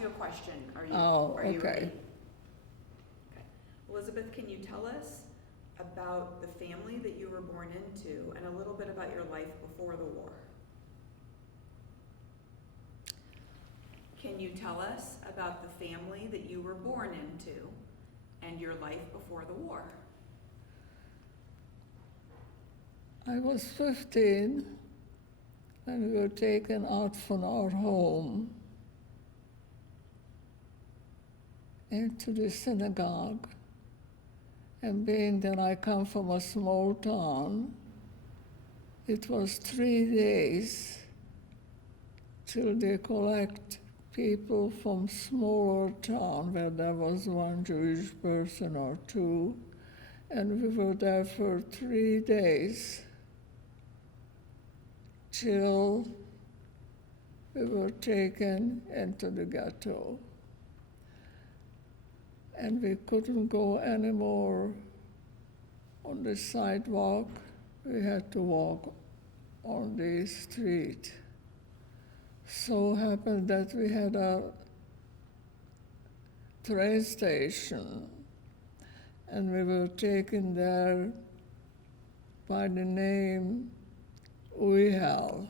you a question. Are you okay. ready? Okay. Elizabeth, can you tell us about the family that you were born into and a little bit about your life before the war? Can you tell us about the family that you were born into and your life before the war? I was 15 and we were taken out from our home into the synagogue. And being that I come from a small town, it was 3 days till they collect people from smaller town where there was one Jewish person or two, and we were there for 3 days till we were taken into the ghetto. And we couldn't go anymore on the sidewalk. We had to walk on the street. So happened that we had a train station, and we were taken there by the name Uyhal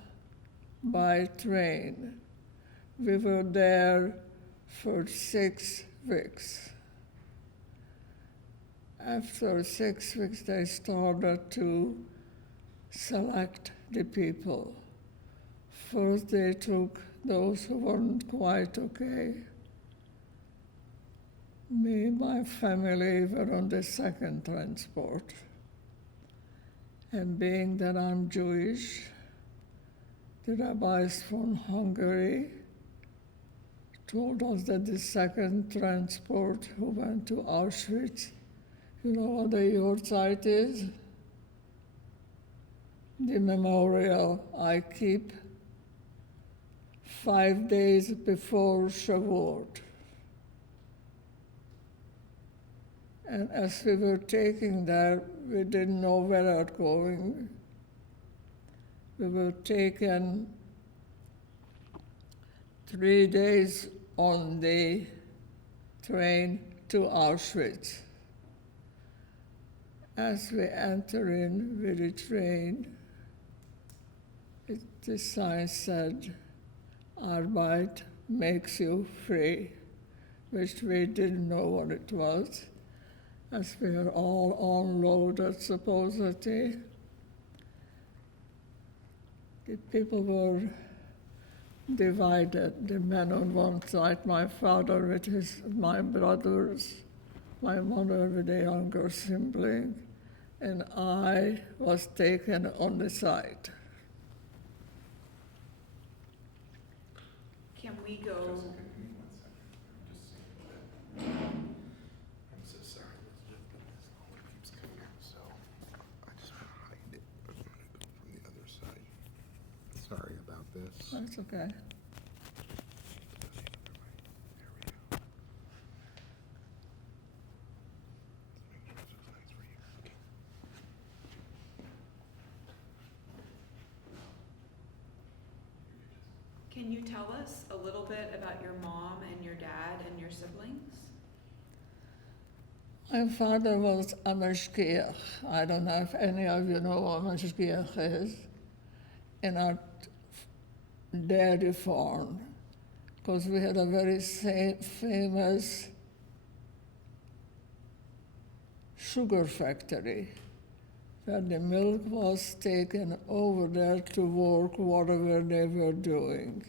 by train. We were there for 6 weeks. After 6 weeks, they started to select the people. First, they took those who weren't quite okay. Me and my family were on the second transport. And being that I'm Jewish, the rabbis from Hungary told us that the second transport who went to Auschwitz, you know what the yahrzeit is? The memorial I keep 5 days before Shavuot. And as we were taking that, we didn't know where we were going. We were taken 3 days on the train to Auschwitz. As we enter in with the train, the sign said, Arbeit makes you free, which we didn't know what it was, as we were all unloaded, supposedly. The people were divided, the men on one side, my father with my brothers, my mother with a younger sibling, and I was taken on the side. Can we go? Jessica, give me 1 second. I'm so sorry, Elizabeth, but this always keeps coming out, so I just want to hide it. I'm going to go from the other side. Sorry about this. That's okay. Can you tell us a little bit about your mom and your dad and your siblings? My father was a mashgiach. I don't know if any of you know what a mashgiach is. In our dairy farm, because we had a very famous sugar factory where the milk was taken over there to work whatever they were doing.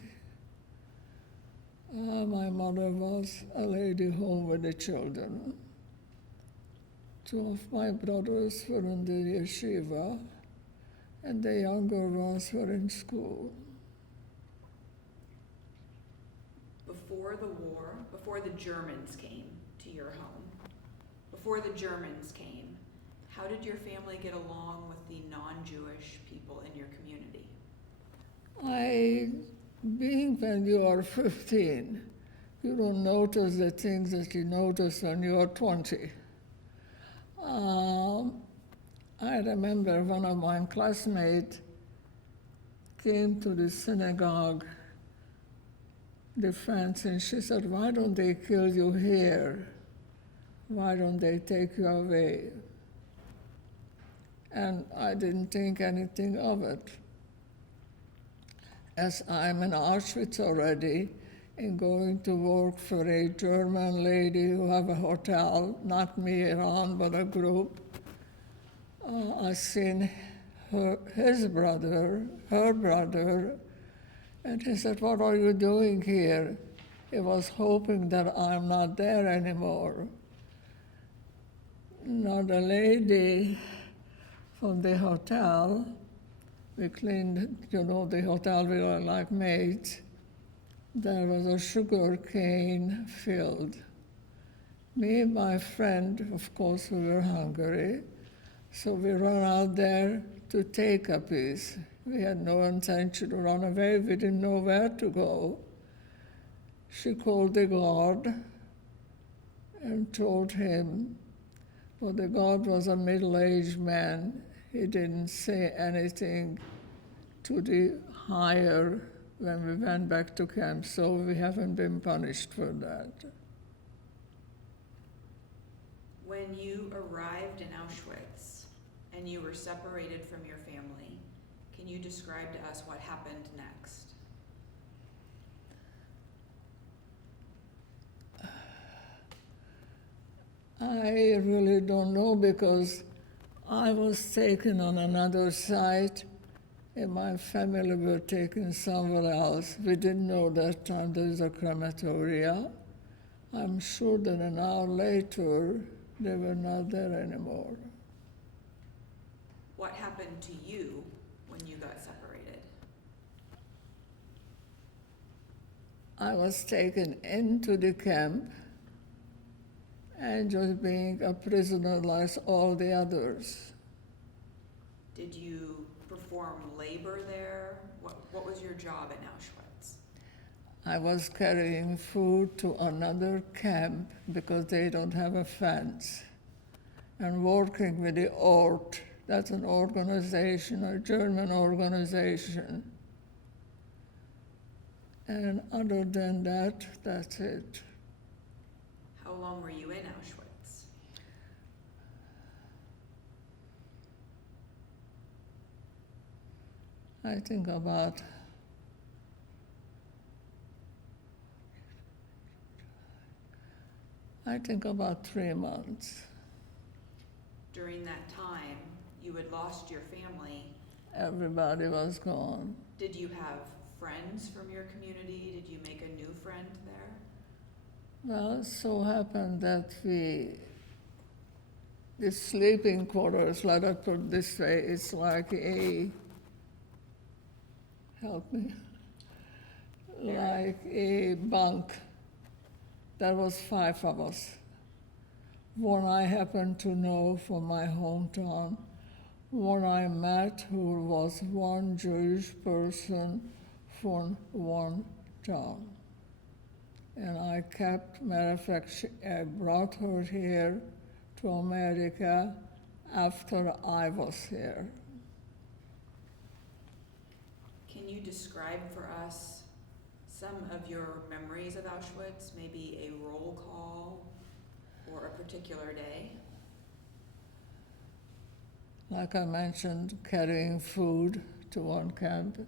My mother was a lady home with the children. 2 of my brothers were in the yeshiva, and the younger ones were in school. Before the war, before the Germans came to your home, before the Germans came, how did your family get along with the non-Jewish people in your community? Being when you are 15, you don't notice the things that you notice when you are 20. I remember one of my classmates came to the synagogue defense, and she said, why don't they kill you here? Why don't they take you away? And I didn't think anything of it. As I'm in Auschwitz already and going to work for a German lady who have a hotel, not me around, but a group, I seen her brother, and he said, what are you doing here? He was hoping that I'm not there anymore. Now the lady from the hotel, we cleaned, the hotel, we were like maids. There was a sugar cane field. Me and my friend, of course, we were hungry, so we ran out there to take a piece. We had no intention to run away. We didn't know where to go. She called the guard and told him, well, the guard was a middle-aged man. He didn't say anything to the higher when we went back to camp, so we haven't been punished for that. When you arrived in Auschwitz and you were separated from your family, can you describe to us what happened next? I really don't know, because I was taken on another site and my family were taken somewhere else. We didn't know that time there was a crematoria. I'm sure that an hour later they were not there anymore. What happened to you when you got separated? I was taken into the camp and just being a prisoner like all the others. Did you perform labor there? What was your job in Auschwitz? I was carrying food to another camp because they don't have a fence, and working with the ORT. That's an organization, a German organization. And other than that, that's it. How long were you in Auschwitz? I think about I think about 3 months. During that time, you had lost your family. Everybody was gone. Did you have friends from your community? Did you make a new friend there? Well, it so happened that the sleeping quarters, let us put it this way, it's like help me, like a bunk. There was 5 of us. One I happened to know from my hometown, one I met who was one Jewish person from one town. And I kept, matter of fact, I brought her here to America after I was here. Can you describe for us some of your memories of Auschwitz, maybe a roll call or a particular day? Like I mentioned, carrying food to one camp,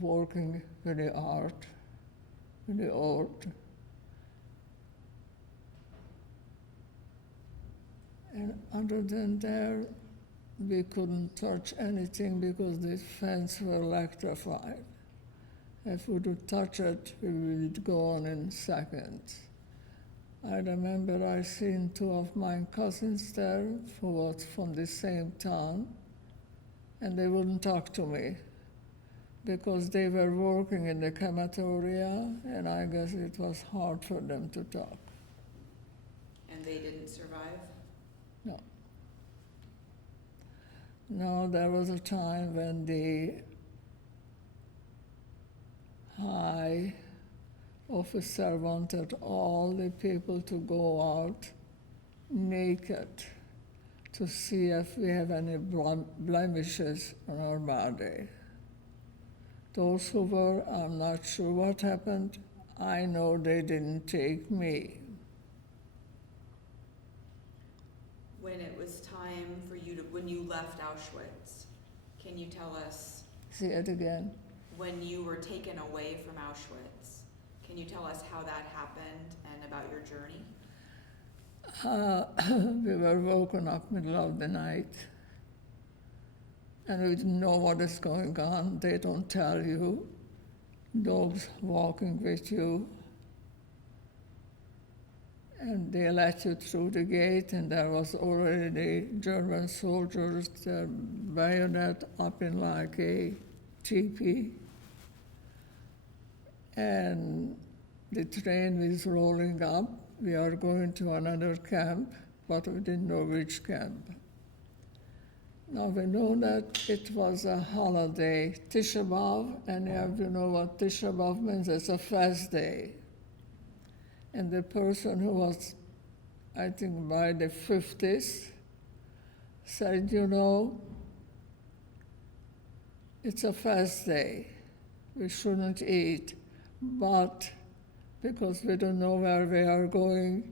working with the art, with the art. And other than that, we couldn't touch anything because the fence were electrified. If we would touch it, we would go on in seconds. I remember I seen 2 of my cousins there who was from the same town, and they wouldn't talk to me because they were working in the crematoria, and I guess it was hard for them to talk. And they didn't survive? No. No, there was a time when the high officer wanted all the people to go out naked to see if we have any blemishes on our body. Those who were, I'm not sure what happened. I know they didn't take me. When it was time for you to, when you left Auschwitz, can you tell us, Say it again. when you were taken away from Auschwitz, can you tell us how that happened and about your journey? We were woken up middle of the night, and we didn't know what is going on. They don't tell you. Dogs walking with you, and they let you through the gate, and there was already German soldiers, their bayonet up in like a teepee, and the train is rolling up. We are going to another camp, but we didn't know which camp. Now we know that it was a holiday, Tisha B'Av, and you have to know what Tisha B'Av means. It's a fast day. And the person who was, I think, by the 50s, said, you know, it's a fast day. We shouldn't eat. But because we don't know where we are going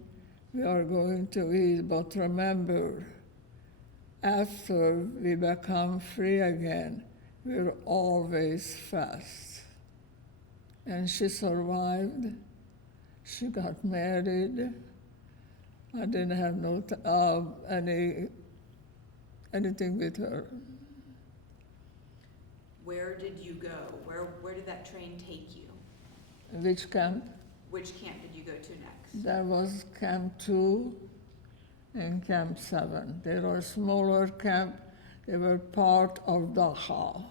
to eat. But remember, after we become free again, we're always fast. And she survived. She got married. I didn't have anything with her. Where did you go? Where did that train take you? Which camp? Which camp did you go to next? There was Camp 2 and Camp 7. They were smaller camp. They were part of Dachau.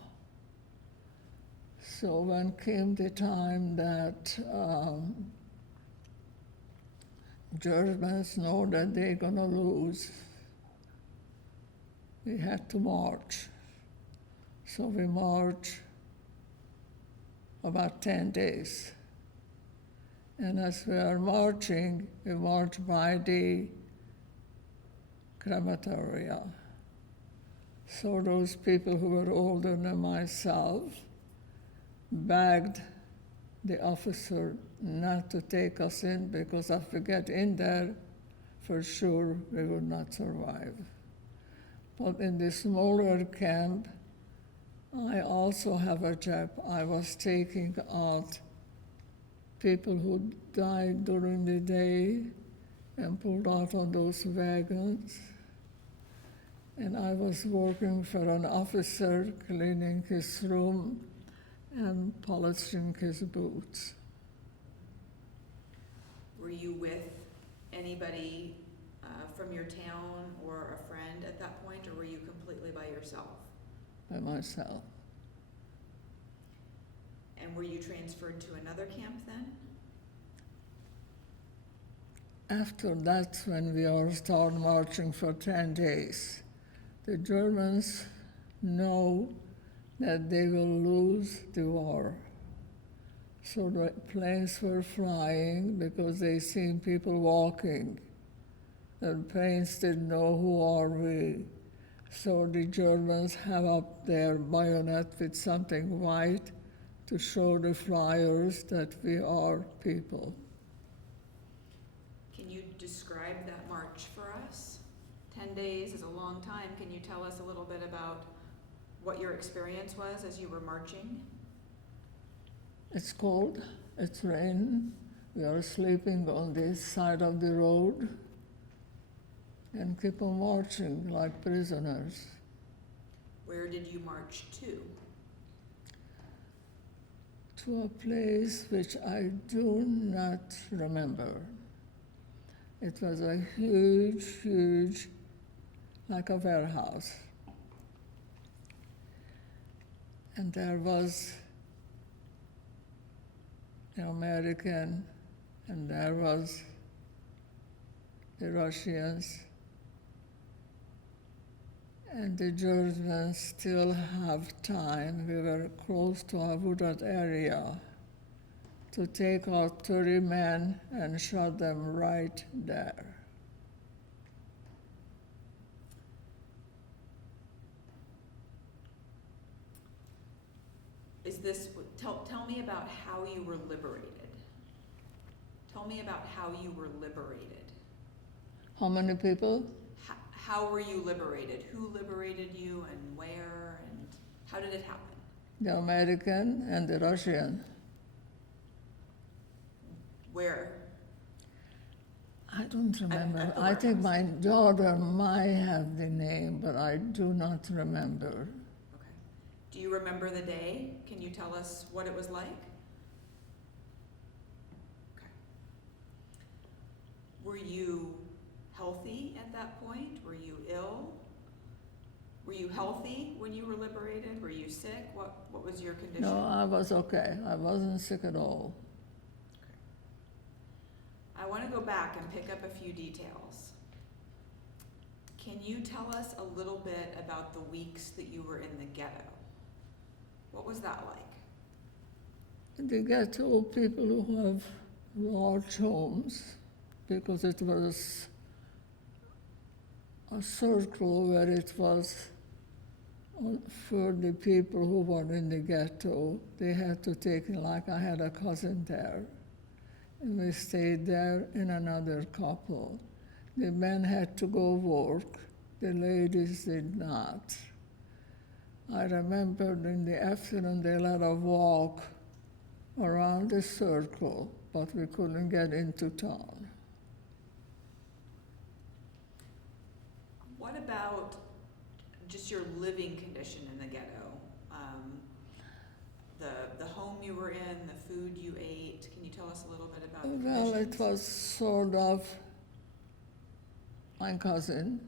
So when came the time that Germans know that they're gonna lose, we had to march. So we marched about 10 days. And as we are marching, we march by the crematoria. So those people who were older than myself begged the officer not to take us in, because if we get in there, for sure we would not survive. But in the smaller camp, I also have a job. I was taking out people who died during the day and pulled out on those wagons. And I was working for an officer, cleaning his room and polishing his boots. Were you with anybody from your town or a friend at that point, or were you completely by yourself? By myself. And were you transferred to another camp then? After that, when we all start marching for 10 days, the Germans know that they will lose the war. So the planes were flying because they seen people walking. The planes didn't know who are we. So the Germans have up their bayonet with something white to show the flyers that we are people. Can you describe that march for us? 10 days is a long time. Can you tell us a little bit about what your experience was as you were marching? It's cold, it's rain, we are sleeping on this side of the road and keep on marching like prisoners. Where did you march to? To a place which I do not remember. It was a huge, like a warehouse. And there was the American, and there was the Russians, and the Germans still have time. We were close to a wooded area to take out 30 men and shot them right there. Tell me about how you were liberated. Tell me about how you were liberated. How many people? How were you liberated? Who liberated you and where and how did it happen? The American and the Russian. Where? I don't remember. At the I think warehouse. my daughter might have the name, but I do not remember. Okay. Do you remember the day? Can you tell us what it was like? Okay. Were you healthy at that point? Were you ill? Were you healthy when you were liberated? Were you sick? What was your condition? No, I was okay. I wasn't sick at all. I want to go back and pick up a few details. Can you tell us a little bit about the weeks that you were in the ghetto? What was that like? The ghetto people who have large homes, because it was a circle where it was for the people who were in the ghetto, they had to take, like I had a cousin there, and we stayed there in another couple. The men had to go work, the ladies did not. I remembered in the afternoon they let us walk around the circle, but we couldn't get into town. What about just your living condition in the ghetto? The home you were in, the food you ate. Can you tell us a little bit about the Well, conditions? it was sort of my cousin.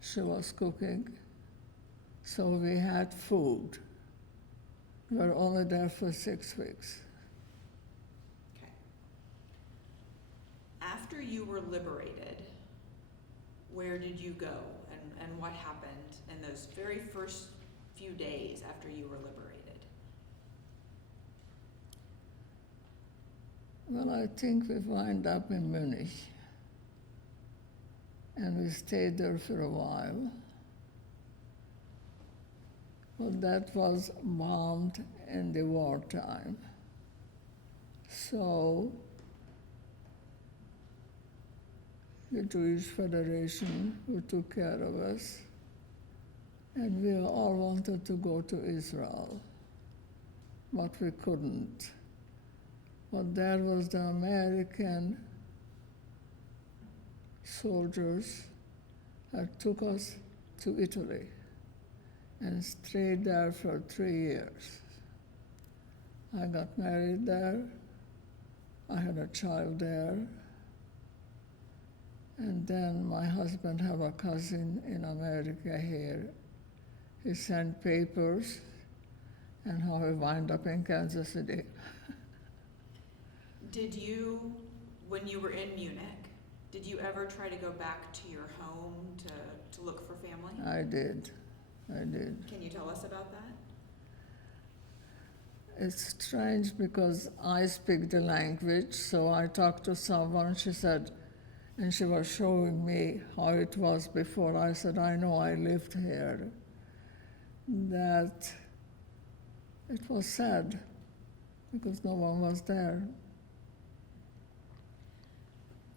She was cooking, so we had food. We were only there for 6 weeks. Okay. After you were liberated, where did you go and what happened in those very first few days after you were liberated? Well, I think we wound up in Munich, and we stayed there for a while. But that was bombed in the wartime. So the Jewish Federation, who took care of us, and we all wanted to go to Israel, but we couldn't. But there was the American soldiers that took us to Italy and stayed there for 3 years. I got married there. I had a child there. And then my husband had a cousin in America here. He sent papers, and how he wound up in Kansas City. Did you, when you were in Munich, did you ever try to go back to your home to look for family? I did. Can you tell us about that? It's strange because I speak the language, so I talked to someone, she said, and she was showing me how it was before. I said, I know, I lived here. That it was sad because no one was there.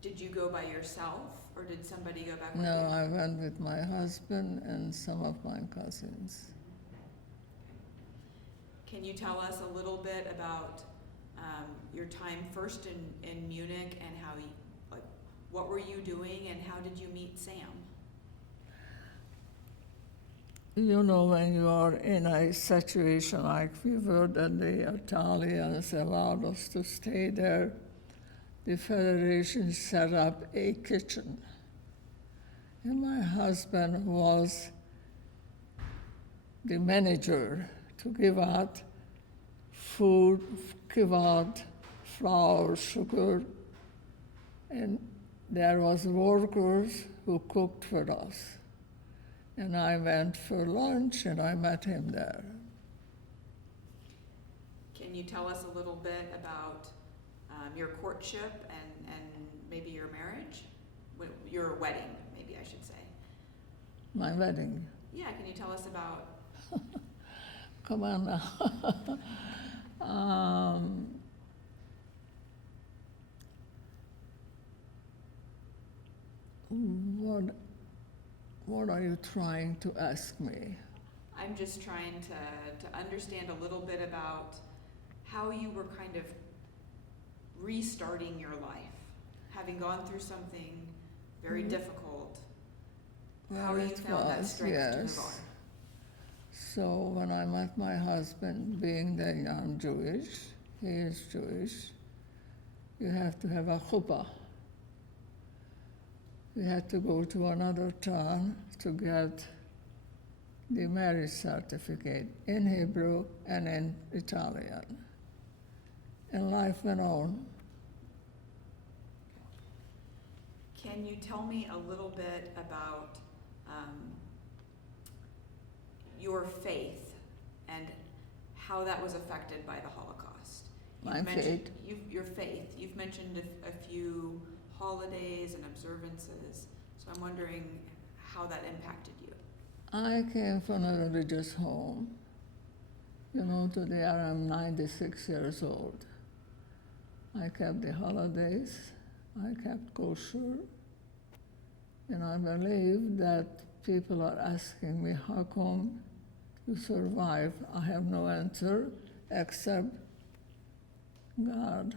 Did you go by yourself or did somebody go back with No, you? I went with my husband and some of my cousins. Can you tell us a little bit about your time first in Munich and how you, like, what were you doing and how did you meet Sam? You know, when you are in a situation like we were, that the Italians allowed us to stay there, the Federation set up a kitchen. And my husband was the manager to give out food, give out flour, sugar, and there was workers who cooked for us. And I went for lunch and I met him there. Can you tell us a little bit about your courtship and maybe your marriage? Your wedding, maybe I should say. My wedding. Yeah, can you tell us about? Come on now. What are you trying to ask me? I'm just trying to understand a little bit about how you were kind of restarting your life, having gone through something very difficult, how Well, you it found that was, strength to move yes. on. So when I met my husband, being that I'm Jewish, he is Jewish, you have to have a chuppah. We had to go to another town to get the marriage certificate in Hebrew and in Italian. And life went on. Can you tell me a little bit about your faith and how that was affected by the Holocaust? My faith? Your faith. You've mentioned a few holidays and observances, so I'm wondering how that impacted you. I came from a religious home. You know, today I'm 96 years old. I kept the holidays, I kept kosher, and I believe that people are asking me, how come you survive? I have no answer except God,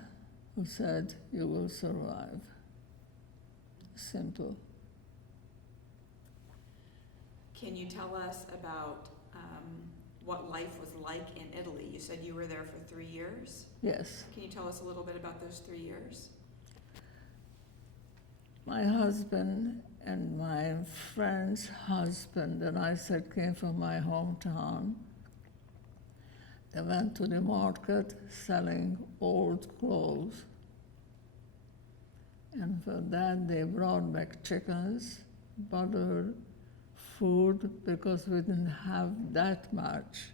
who said you will survive. Simple. Can you tell us about what life was like in Italy? You said you were there for 3 years. Yes. Can you tell us a little bit about those 3 years? My husband and my friend's husband that I said came from my hometown. They went to the market selling old clothes. And for that they brought back chickens, butter, food, because we didn't have that much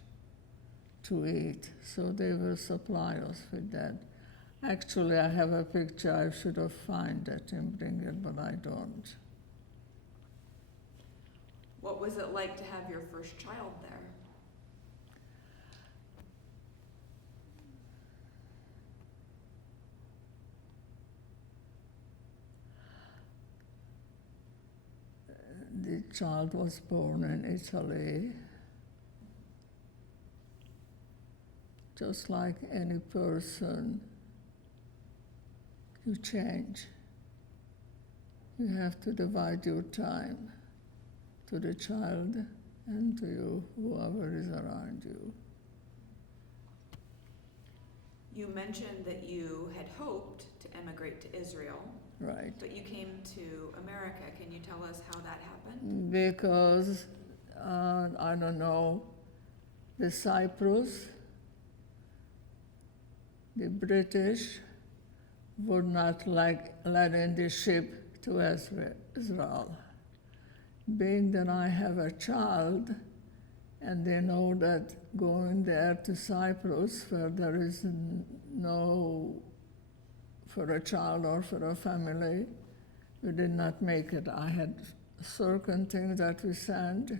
to eat. So they will supply us with that. Actually, I have a picture. I should have found it and bring it, but I don't. What was it like to have your first child there? The child was born in Italy. Just like any person, you change. You have to divide your time to the child and to you, whoever is around you. You mentioned that you had hoped to emigrate to Israel, Right. but you came to America. Can you tell us how that happened? Because, I don't know, the Cyprus, the British would not let in the ship to Israel. Being that I have a child, and they know that going there to Cyprus, where there is no, for a child or for a family, we did not make it. I had certain things that we sent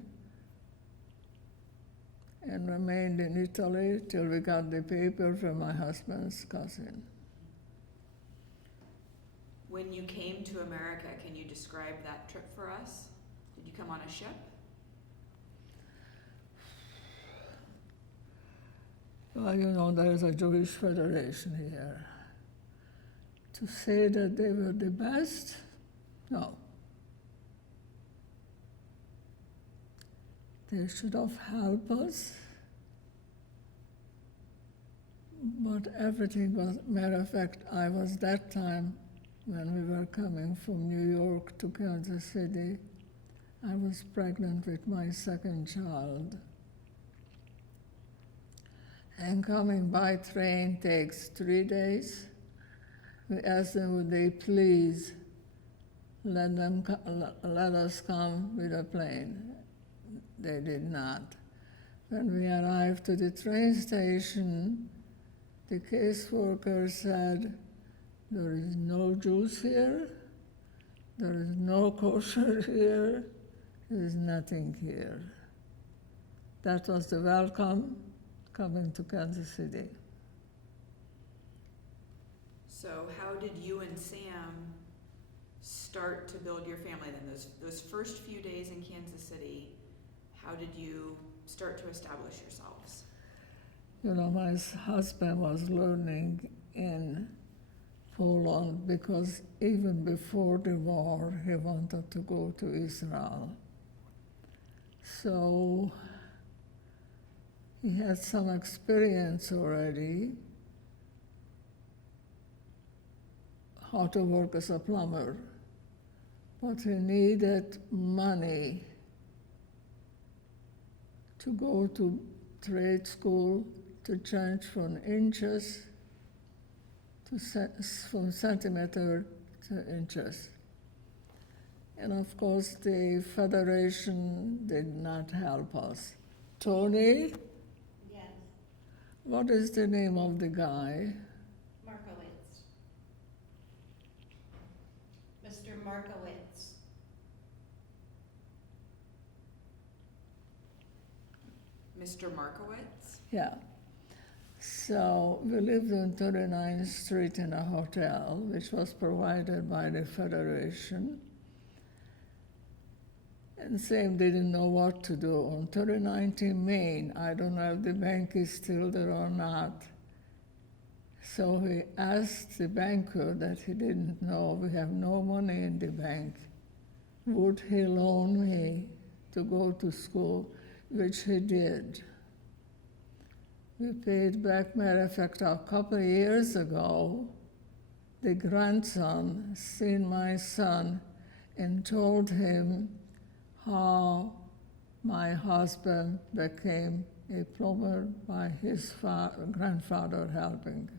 and remained in Italy till we got the paper from my husband's cousin. When you came to America, can you describe that trip for us? Did you come on a ship? Well, you know, there is a Jewish Federation here. To say that they were the best, no. They should have helped us. But everything was, matter of fact, I was that time when we were coming from New York to Kansas City, I was pregnant with my second child. And coming by train takes 3 days. We asked them, would they please let us come with a plane. They did not. When we arrived to the train station, the caseworker said, there is no Jews here, there is no kosher here, there is nothing here. That was the welcome coming to Kansas City. So how did you and Sam start to build your family then? Those first few days in Kansas City, how did you start to establish yourselves? You know, my husband was learning in Poland because even before the war, he wanted to go to Israel. So he had some experience already how to work as a plumber, but he needed money to go to trade school to change from inches to from centimeter to inches. And of course, the Federation did not help us. Tony, Yes, what is the name of the guy? Markowitz. Mr. Markowitz. Mr. Markowitz? Yeah. So we lived on 39th Street in a hotel, which was provided by the Federation. And Sam didn't know what to do. On 39th in Maine, I don't know if the bank is still there or not. So he asked the banker that he didn't know, we have no money in the bank. Would he loan me to go to school, which he did. We paid back, matter of fact, a couple of years ago, the grandson seen my son and told him how my husband became a plumber by his grandfather helping.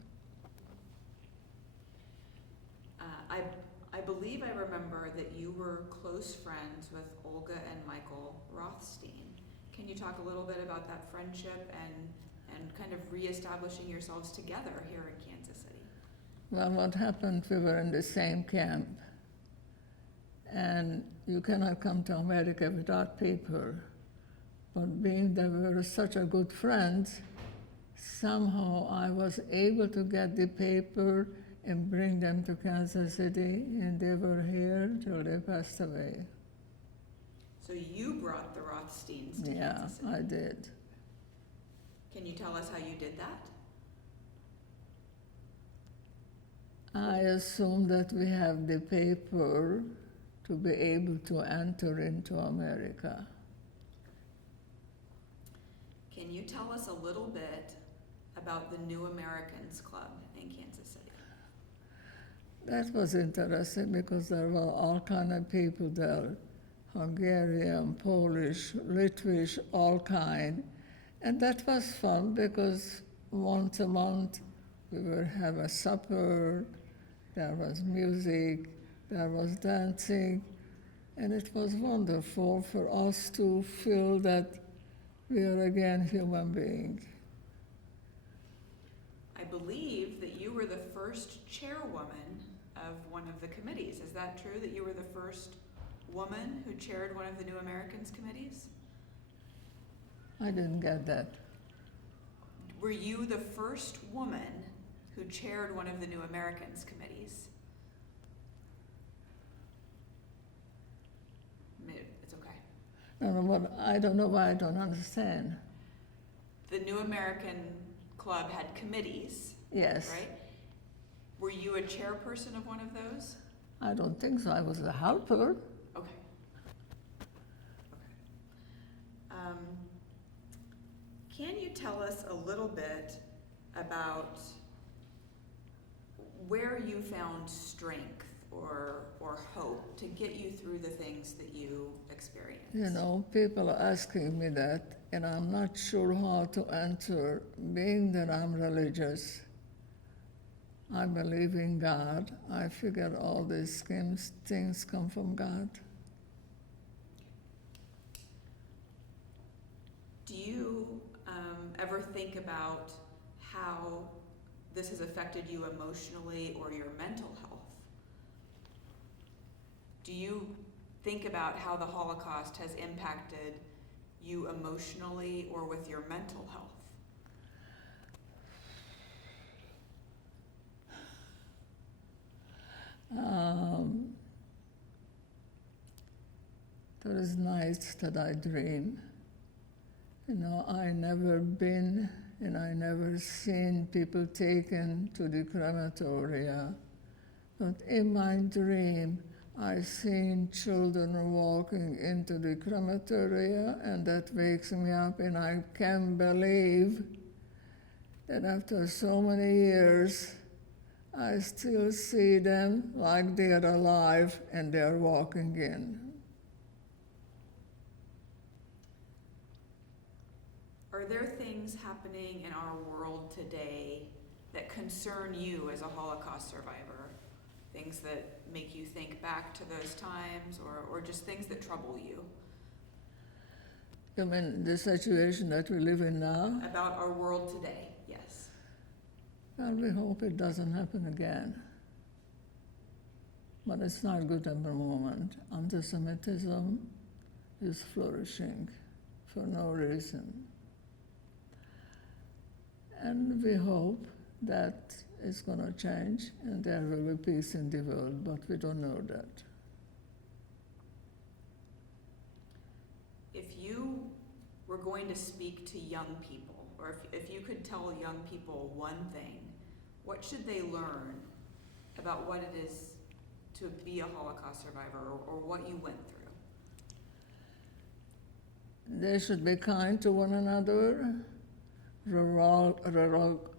I believe I remember that you were close friends with Olga and Michael Rothstein. Can you talk a little bit about that friendship and kind of reestablishing yourselves together here in Kansas City? Well, what happened, we were in the same camp. And you cannot come to America without paper. But being that we were such a good friends, somehow I was able to get the paper and bring them to Kansas City, and they were here till they passed away. So you brought the Rothsteins to Yeah, Kansas City. I did. Can you tell us how you did that? I assume that we have the paper to be able to enter into America. Can you tell us a little bit about the New Americans Club in Kansas City? That was interesting because there were all kind of people there, Hungarian, Polish, Litvish, all kind. And that was fun because once a month we would have a supper, there was music, there was dancing, and it was wonderful for us to feel that we are again human beings. I believe that you were the first chairwoman of one of the committees. Is that true, that you were the first woman who chaired one of the New Americans committees? I didn't get that. Were you the first woman who chaired one of the New Americans committees? It's okay. No, I don't know why I don't understand. The New American Club had committees, Yes. right? Were you a chairperson of one of those? I don't think so. I was a helper. Okay. Can you tell us a little bit about where you found strength or hope to get you through the things that you experienced? You know, people are asking me that, and I'm not sure how to answer. Being that I'm religious, I believe in God. I figure all these things come from God. Do you ever think about how this has affected you emotionally or your mental health? Do you think about how the Holocaust has impacted you emotionally or with your mental health? there is nights that I dream. You know, I never been and I never seen people taken to the crematoria. But in my dream, I seen children walking into the crematoria, and that wakes me up, and I can't believe that after so many years, I still see them like they're alive and they're walking in. Are there things happening in our world today that concern you as a Holocaust survivor? Things that make you think back to those times, or just things that trouble you? You mean the situation that we live in now? About our world today, yes. Well, we hope it doesn't happen again. But it's not good at the moment. Anti-Semitism is flourishing for no reason. And we hope that it's going to change and there will be peace in the world, but we don't know that. If you were going to speak to young people, or if you could tell young people one thing, what should they learn about what it is to be a Holocaust survivor, or what you went through? They should be kind to one another,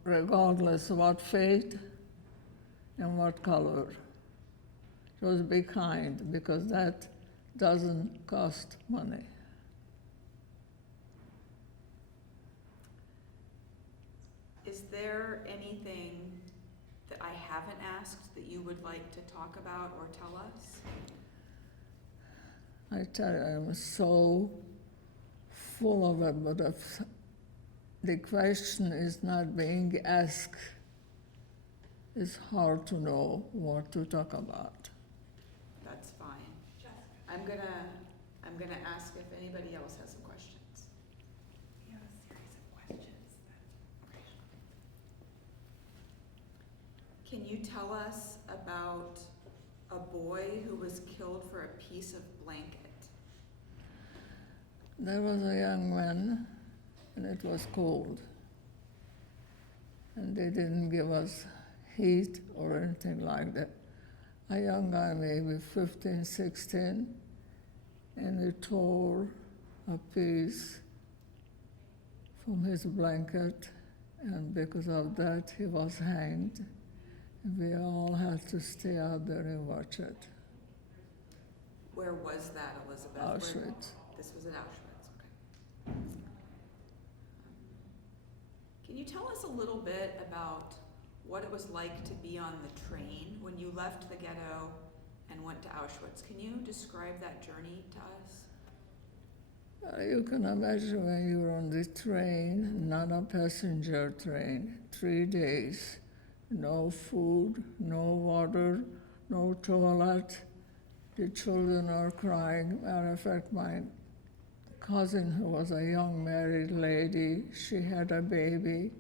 regardless of what faith and what color. Just be kind, because that doesn't cost money. Is there anything that I haven't asked that you would like to talk about or tell us? I tell you, I'm so full of it, but if the question is not being asked, it's hard to know what to talk about. That's fine. I'm gonna ask if anybody else has some questions. We have a series of questions. Can you tell us about a boy who was killed for a piece of blanket? There was a young man, and it was cold. And they didn't give us heat or anything like that. A young guy, maybe 15, 16, and he tore a piece from his blanket, and because of that, he was hanged. And we all had to stay out there and watch it. Where was that, Elizabeth? Auschwitz. This was at Auschwitz, okay. Can you tell us a little bit about what it was like to be on the train when you left the ghetto and went to Auschwitz? Can you describe that journey to us? You can imagine when you're on the train, not a passenger train, 3 days, no food, no water, no toilet. The children are crying. Matter of fact, my cousin, who was a young married lady, she had a baby,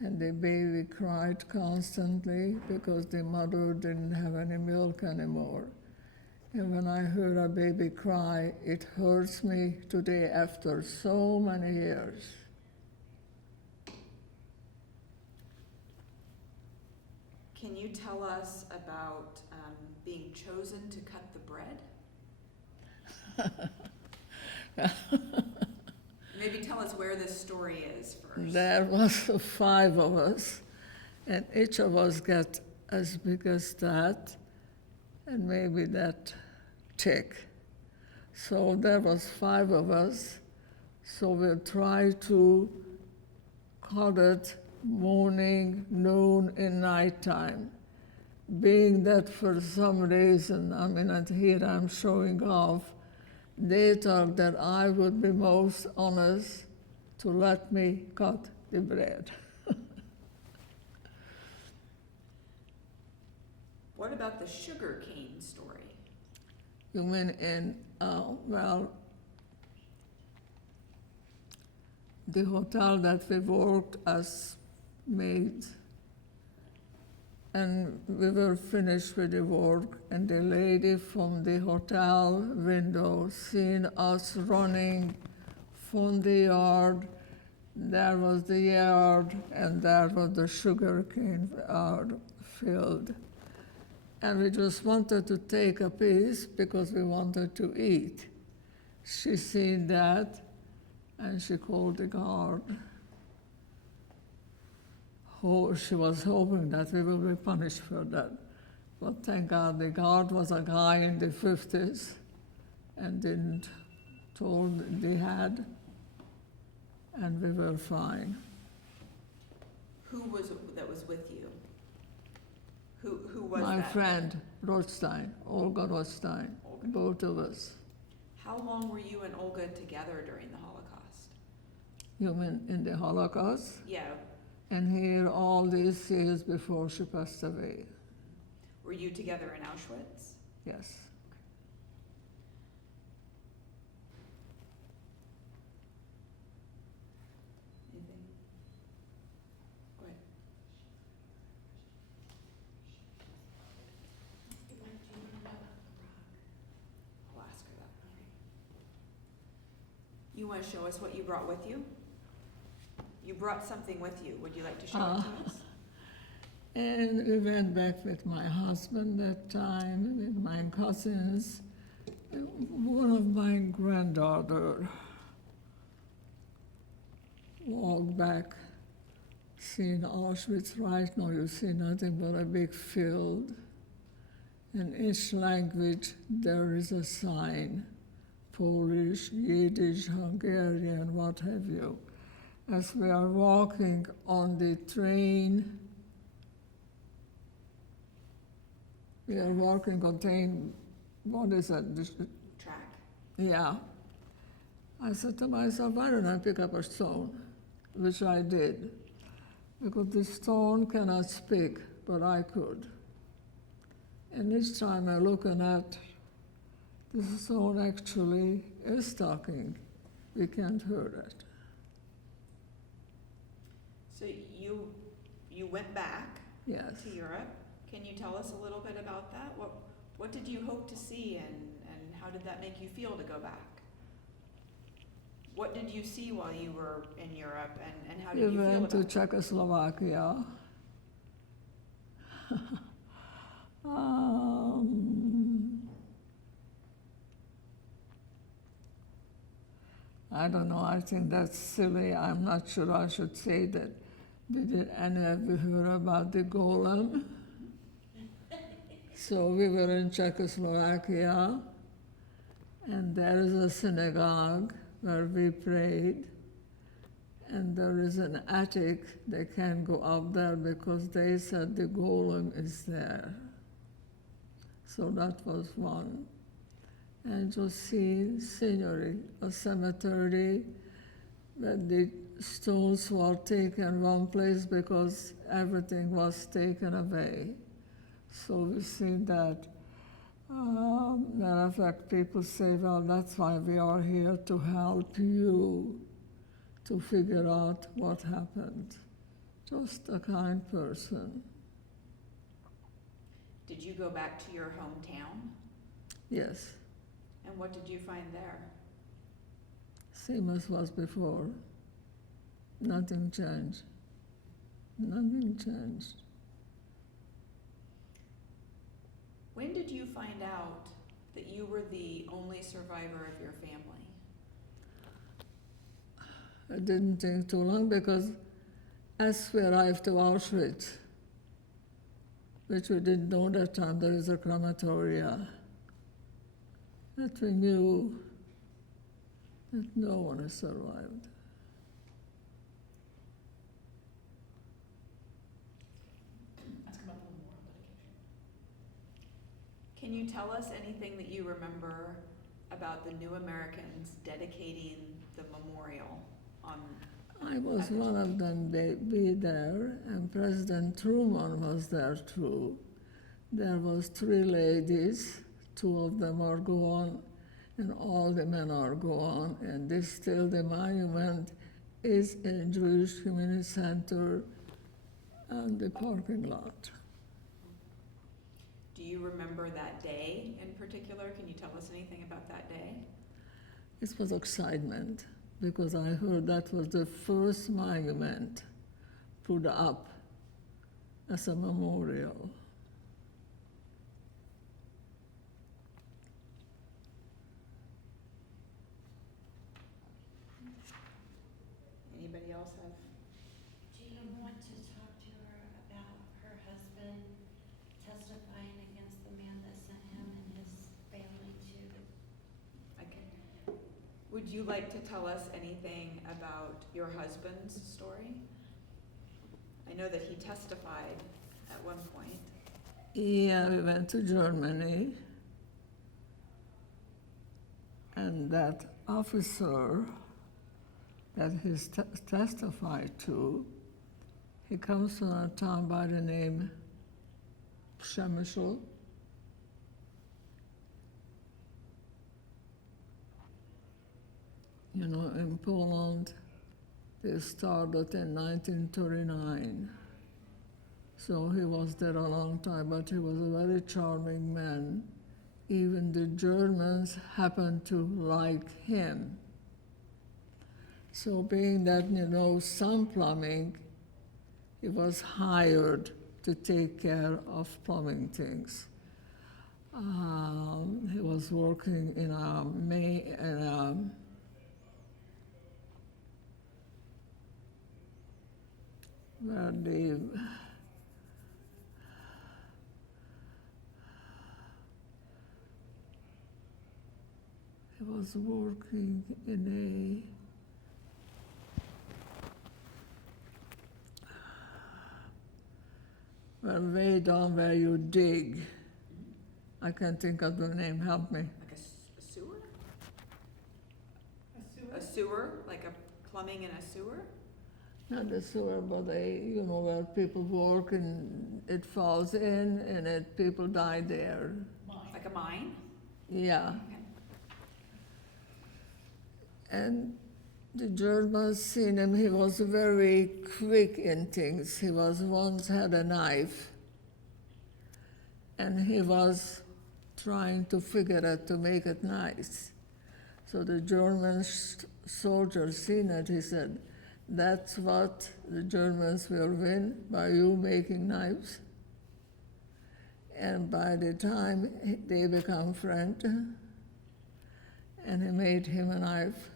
and the baby cried constantly because the mother didn't have any milk anymore. And when I heard a baby cry, it hurts me today after so many years. Can you tell us about being chosen to cut the bread? Maybe tell us where this story is first. There was 5 of us, and each of us got as big as that, and maybe that thick. So there was 5 of us, so we'll try to cut it morning, noon, and nighttime. Being that for some reason, I mean, and here I'm showing off, they thought that I would be most honest to let me cut the bread. What about the sugar cane story? You mean in, well, the hotel that we worked as maid and we were finished with the work, and the lady from the hotel window seen us running from the yard. There was the yard, and there was the sugarcane field. And we just wanted to take a piece because we wanted to eat. She seen that, and she called the guard. She was hoping that we will be punished for that. But thank God the guard was a guy in the 50s and didn't told they had, and we were fine. Who was that was with you? Who was My that? friend, Rothstein, Olga Rothstein, Olga. both of us. How long were you and Olga together during the Holocaust? You mean in the Holocaust? Yeah. And here all these years before she passed away. Were you together in Auschwitz? Yes. Anything? Go ahead. I'll ask her that. You want to show us what you brought with you? You brought something with you. Would you like to show it to us? And we went back with my husband that time, with my cousins. One of my granddaughter walked back, seeing Auschwitz. Right now you see nothing but a big field. In each language there is a sign, Polish, Yiddish, Hungarian, what have you. As we are walking on the train, we are walking on train, what is that? Track. Yeah. I said to myself, why don't I pick up a stone? Which I did. Because the stone cannot speak, but I could. And each time I'm looking at the stone actually is talking. We can't hear it. So you went back Yes. to Europe. Can you tell us a little bit about that? What did you hope to see, and how did that make you feel to go back? What did you see while you were in Europe, and how did We you feel went to about it? Czechoslovakia. I don't know, I think that's silly. I'm not sure I should say that. Did any of you hear about the golem? So we were in Czechoslovakia, and there is a synagogue where we prayed, and there is an attic. They can't go up there because they said the golem is there. So that was one. And just see scenery, a cemetery where the stones were taken one place because everything was taken away. So we see that. Matter of fact, people say, well, that's why we are here, to help you to figure out what happened. Just a kind person. Did you go back to your hometown? Yes, And what did you find there? same as was before. Nothing changed. Nothing changed. When did you find out that you were the only survivor of your family? I didn't take too long because as we arrived to Auschwitz, which we didn't know that time, there is a crematoria, that we knew that no one has survived. Can you tell us anything that you remember about the New Americans dedicating the memorial on? I was one of them, be there, and President Truman was there too. There was 3 ladies, 2 of them are gone, and all the men are gone, and this still the monument is in Jewish Community Center and the parking lot. you remember that day in particular? Can you tell us anything about that day? It was excitement because I heard that was the first monument put up as a memorial. Anybody else have? Do you want to talk to her about her husband testifying against the man that sent him and his family to the Okay. Would you like to tell us anything about your husband's story? I know that he testified at one point. Yeah, we went to Germany, and that officer that he testified to, he comes from a town by the name Przemysl. You know, in Poland, they started in 1939. So he was there a long time, but he was a very charming man. Even the Germans happened to like him. So being that, you know, some plumbing, he was hired to take care of plumbing things. He was working in where the he was working in way down where you dig. I can't think of the name, help me. Like a sewer? A sewer? Like a plumbing in a sewer? Not the sewer, but you know, where people work and it falls in and people die there. Like a mine? Yeah. Okay. And the Germans seen him, he was very quick in things. He was once had a knife, and he was trying to figure it to make it nice. So the German soldier seen it, he said, "That's what the Germans will win, by you making knives." And by the time they become friends, and he made him a knife.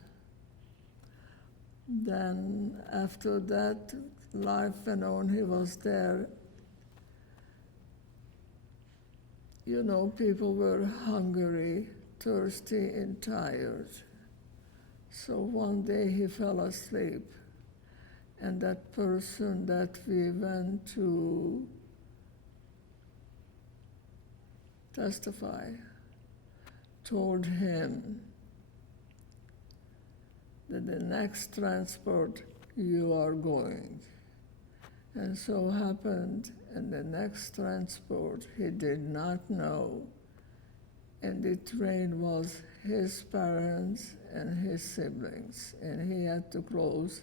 Then after that, life went on, he was there. You know, people were hungry, thirsty, and tired. So one day he fell asleep, and that person that we went to testify told him that the next transport you are going. And so happened, and the next transport he did not know, and the train was his parents and his siblings, and he had to close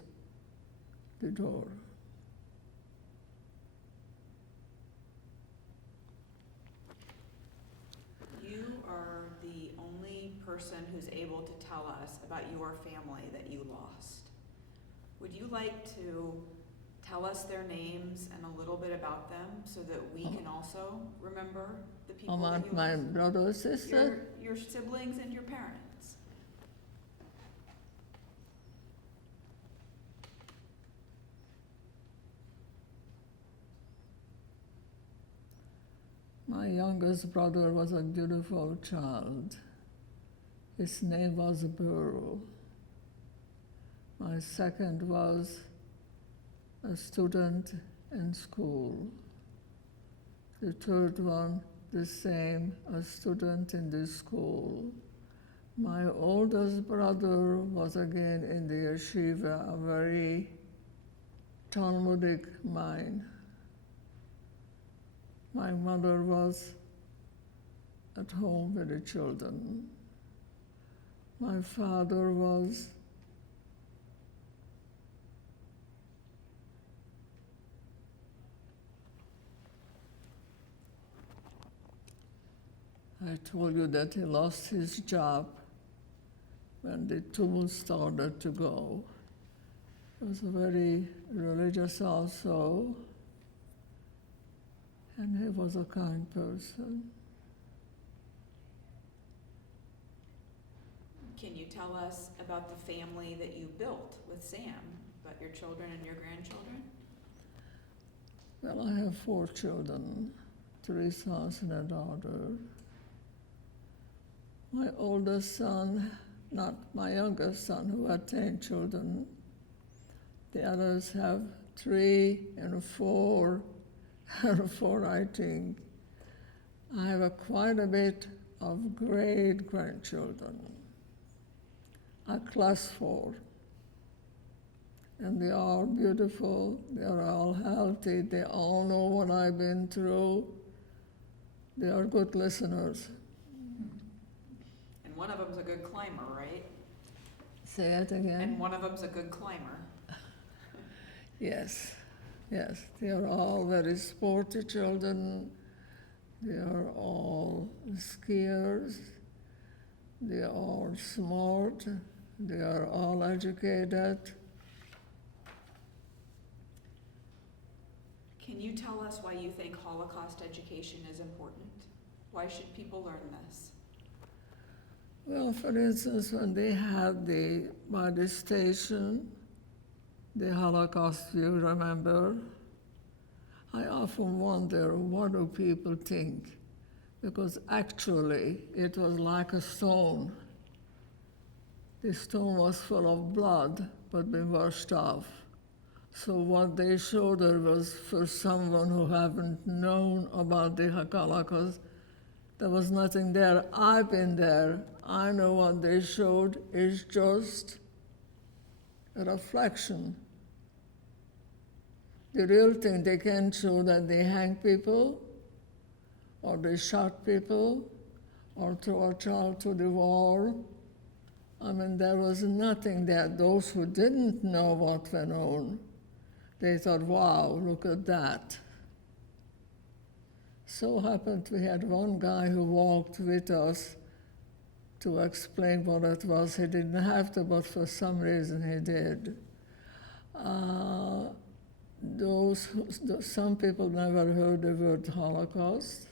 the door. You are the only person who's able to tell us about your family that you lost. Would you like to tell us their names and a little bit about them so that we can also remember the people that you My lost? brother, sister, Your siblings and your parents. my youngest brother was a beautiful child. His name was Burl. My second was a student in school. The third one, the same, a student in the school. My oldest brother was again in the yeshiva, a very Talmudic mind. My mother was at home with the children. My father was I told you that he lost his job when the tools started to go. He was very religious also, and he was a kind person. Can you tell us about the family that you built with Sam, about your children and your grandchildren? Well, I have 4 children, 3 sons and a daughter. My oldest son, not my youngest son, who had 10 children. The others have 3 and 4, and 4, I think. I have quite a bit of great-grandchildren. A class 4. And they are all beautiful, they are all healthy, they all know what I've been through. They are good listeners. And one of them's a good climber, right? Say it again? And one of them's a good climber. Yes, yes, they are all very sporty children. They are all skiers. They are all smart. They are all educated. Can you tell us why you think Holocaust education is important? Why should people learn this? Well, for instance, when they had by the station, the Holocaust, you remember, I often wonder, what do people think? Because actually, it was like a stone. The stone was full of blood, but been washed off. So what they showed her was, for someone who haven't known about the Holocaust, there was nothing there. I've been there. I know what they showed is just a reflection. The real thing, they can show that they hang people, or they shot people, or throw a child to the wall. I mean, there was nothing there. Those who didn't know what went on, they thought, wow, look at that. So happened we had one guy who walked with us to explain what it was. He didn't have to, but for some reason he did. Some people never heard the word Holocaust.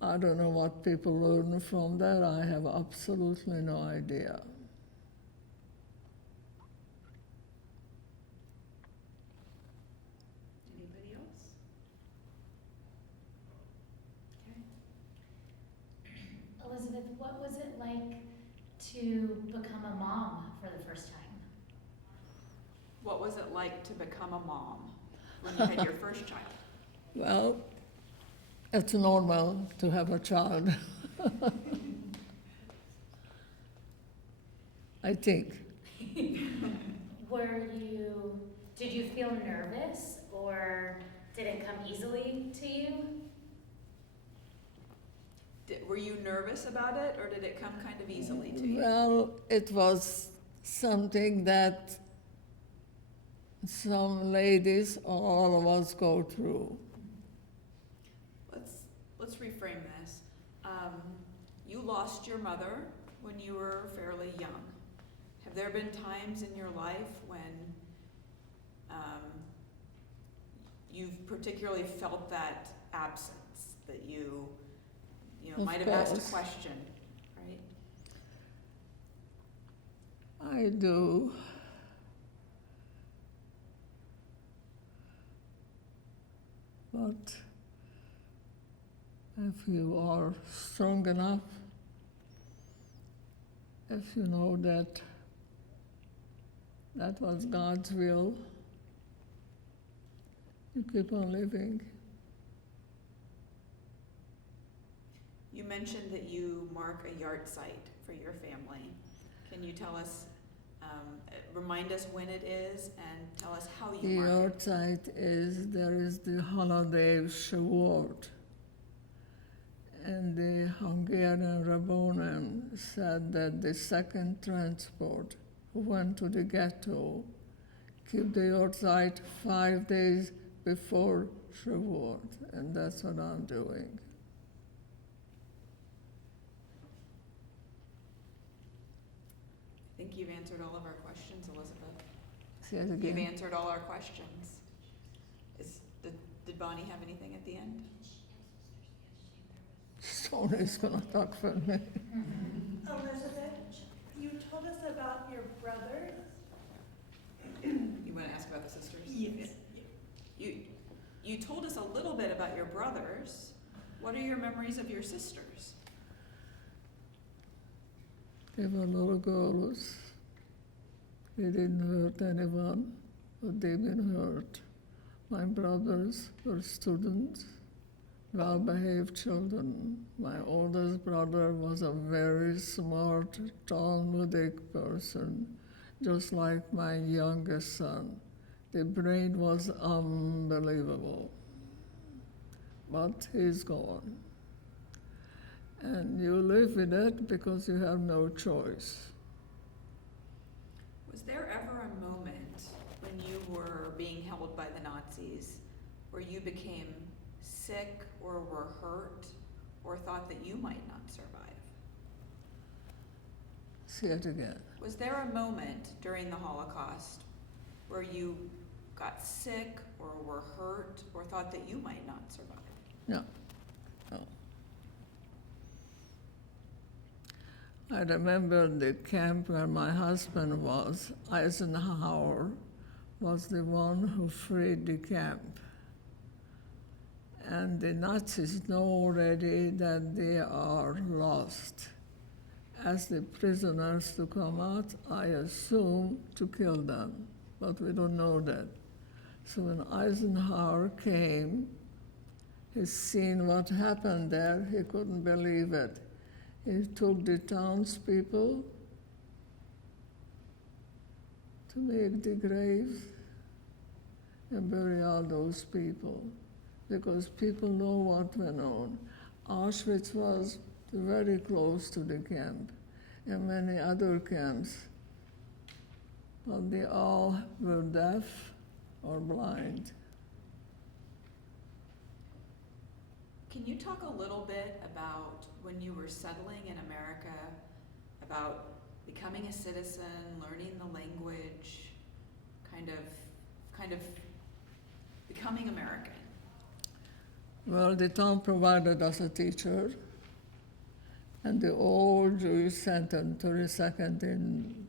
I don't know what people learn from that. I have absolutely no idea. Anybody else? Okay. Elizabeth, what was it like to become a mom for the first time? What was it like to become a mom when you had your first child? Well, it's normal to have a child. I think. Did you feel nervous, or did it come easily to you? Were you nervous about it, or did it come kind of easily to you? Well, it was something that some ladies or all of us go through. Let's reframe this. You lost your mother when you were fairly young. Have there been times in your life when you've particularly felt that absence, that you might have asked a question, right? I do. But if you are strong enough, if you know that that was God's will, you keep on living. You mentioned that you mark a yard site for your family. Can you tell us, remind us when it is, and tell us how you The mark yard it? site there is the holiday of Shavuot. And the Hungarian Rabbonim said that the second transport who went to the ghetto keep the yard site 5 days before Shavuot, and that's what I'm doing. think you've answered all of our questions, Elizabeth. Say it You've again. answered all our questions. Did Bonnie have anything at the end? Tony's gonna talk for me. Elizabeth, you told us about your brothers. You want to ask about the sisters? You told us a little bit about your brothers. What are your memories of your sisters? They were little girls. They didn't hurt anyone, but they've been hurt. My brothers were students, well-behaved children. My oldest brother was a very smart, Talmudic person, just like my youngest son. The brain was unbelievable, but he's gone. And you live with it because you have no choice. Was there ever a moment when you were being held by the Nazis where you became sick or were hurt or thought that you might not survive? Say it again. Was there a moment during the Holocaust where you got sick or were hurt or thought that you might not survive? No, no. I remember the camp where my husband was. Eisenhower was the one who freed the camp. And the Nazis know already that they are lost. As the prisoners to come out, I assume to kill them, but we don't know that. So when Eisenhower came, he seen what happened there, he couldn't believe it. He took the townspeople to make the graves and bury all those people, because people know what went on. Auschwitz was very close to the camp, and many other camps, but they all were deaf or blind. Can you talk a little bit about when you were settling in America, about becoming a citizen, learning the language, kind of becoming American? Well, the town provided us a teacher, and the old Jewish Center 32nd in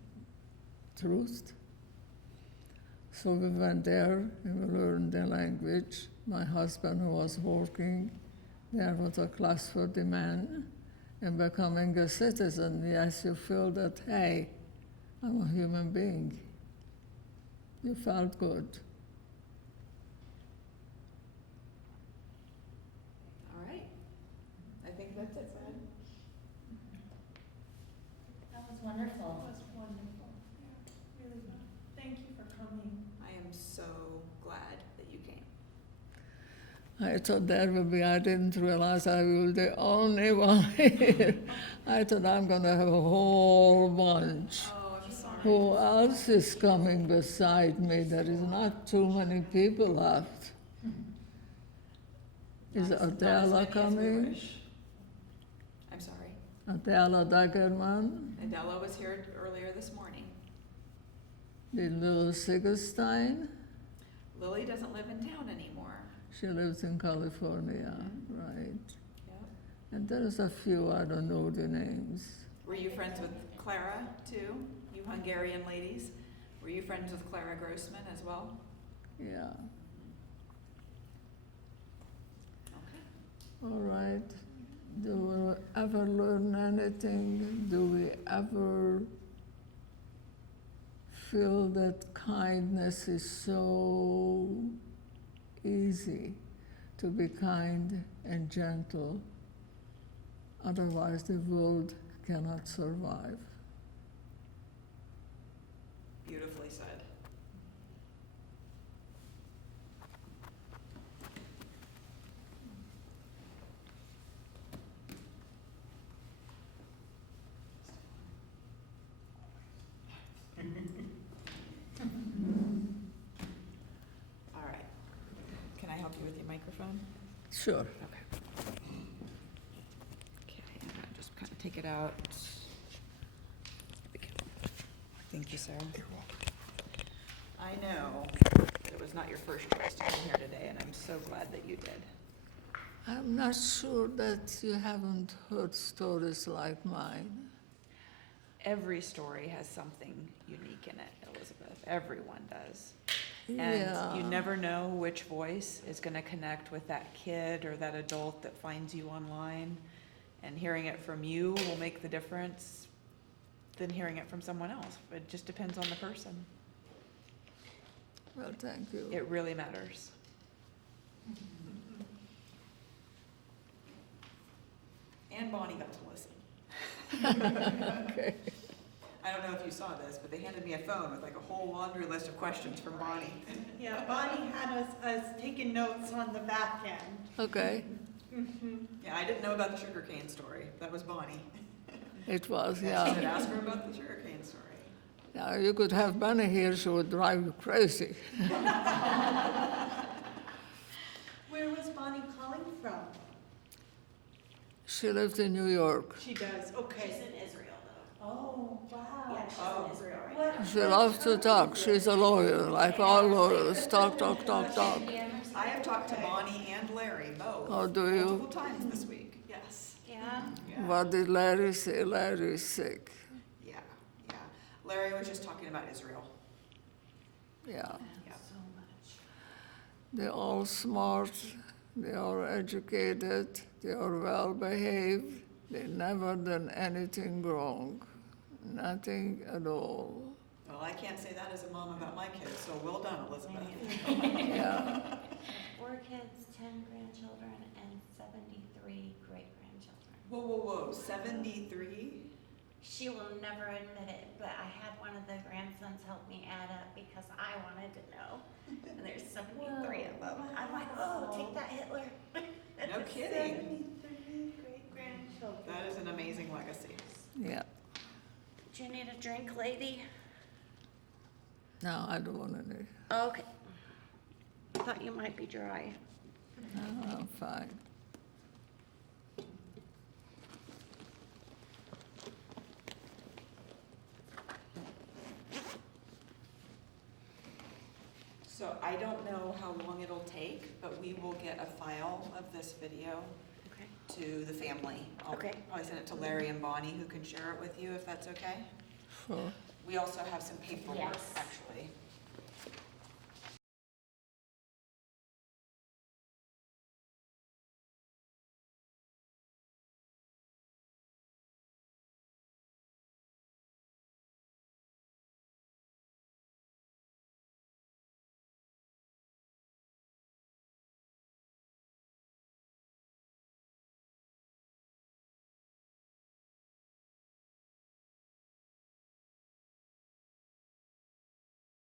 Truth. So we went there and we learned the language. My husband, who was working, there was a class for the men. And becoming a citizen, yes, you feel that, hey, I'm a human being. You felt good. All right. I think that's it, Sad. That was That wonderful. was wonderful. Yeah, really well. Thank you for coming. I am so glad that you came. I thought that would be, I didn't realize I was the only one here. I thought I'm gonna have a whole bunch. Oh, I'm sorry. Who else is coming beside me? There is not too many people left. Is Not as Adela many as we coming? wish. I'm sorry. Adela Dagerman? Adela was here earlier this morning. The little Sigerstein? Lily doesn't live in town anymore. She lives in California, Mhm. right? Yep. And there's a few, I don't know the names. Were you friends with Clara too? You Hungarian ladies? Were you friends with Clara Grossman as well? Yeah, Okay. all right. Do we ever learn anything? Do we ever feel that kindness is so easy to be kind and gentle? Otherwise, the world cannot survive. Beautifully said. All right. Can I help you with your microphone? Sure. Okay. Okay, I'm gonna just kind of take it out. Thank you, sir. You're welcome. I know that it was not your first choice to come here today, and I'm so glad that you did. I'm not sure that you haven't heard stories like mine. Every story has something unique in it, Elizabeth. Everyone does. Yeah. And you never know which voice is going to connect with that kid or that adult that finds you online. And hearing it from you will make the difference than hearing it from someone else. It just depends on the person. Well, thank you. It really matters. And Bonnie got to listen. Okay. I don't know if you saw this, but they handed me a phone with like a whole laundry list of questions from Bonnie. Yeah, Bonnie had us taking notes on the back end. Okay, Yeah, I didn't know about the sugarcane story. That was Bonnie. it was, She said, yeah. ask her about the sugarcane story. Yeah, you could have Bunny here, she would drive you crazy. Where was Bonnie calling from? She lived in New York. She does, okay. She's in Israel though. Oh, wow. Yeah, she's Oh. in Israel right What- now. She loves to talk. She's a lawyer, like all lawyers. Talk, talk, talk, talk. I have talked to Bonnie and Larry both. Oh, do you? Multiple times this week, yes. Yeah. Yeah. What did Larry say? Larry's sick. Yeah, yeah. Larry was just talking about Israel. Yeah. Yeah. So much. They're all smart, they are educated, they are well behaved, they never done anything wrong. Nothing at all. Well, I can't say that as a mom about my kids, so well done, Elizabeth. Yeah. 4 kids, 10 grandchildren, and 73 great-grandchildren. Whoa, whoa, whoa, 73? She will never admit it, but I had one of the grandsons help me add up because I wanted to know. And there's 73 of them. I'm like, oh, take that, Hitler. No kidding. 73 great-grandchildren. That is an amazing legacy. Yeah. Do you need a drink, lady? No, I don't want any. Okay. I thought you might be dry. No, I'm fine. So I don't know how long it'll take, but we will get a file of this video Okay. to the family. I'll Okay. probably send it to Larry and Bonnie, who can share it with you, if that's okay. Sure. We also have some paperwork, Yes. actually.